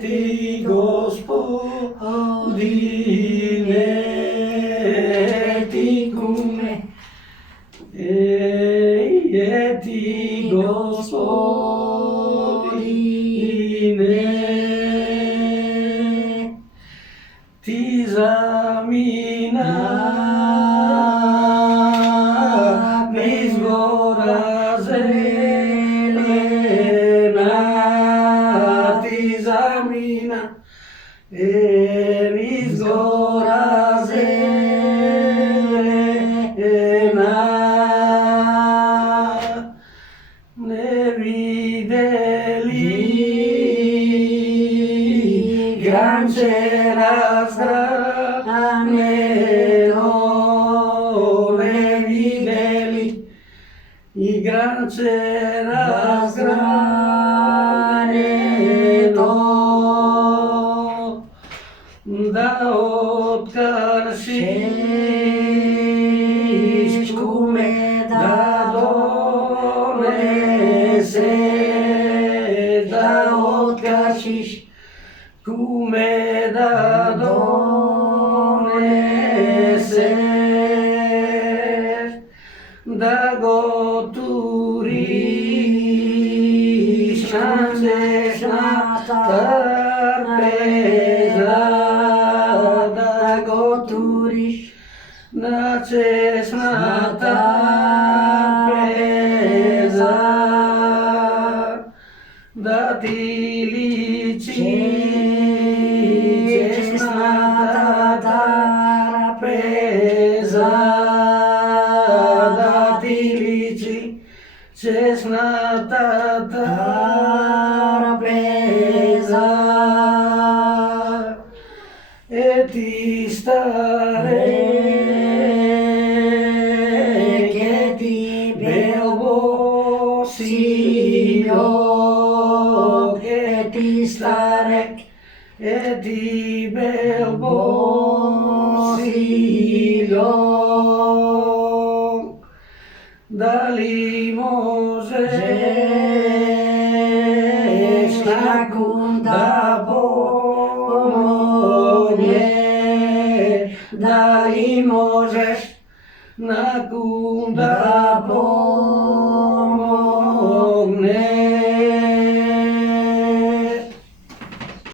Ty, Gospodine, Ty kume, Ty, Gospodine, Ty zamina niz gora zelena, Ty zamina niz gora zelena. Ne videli grance razgraneno, ne videli i grance razgraneno, da otkašiš kume da donese, da otkašiš kume da donese, da go turiš naćeš na trpeza, da go turiš naćeš na trpeza, da ti ličiš na trpeza, da ti ličiš na trpeza. Ti starek, ti belbosilog, ti starek, ti belbosilog, da li možeš nakon da pomogne, da li možeš nakon da pomogne.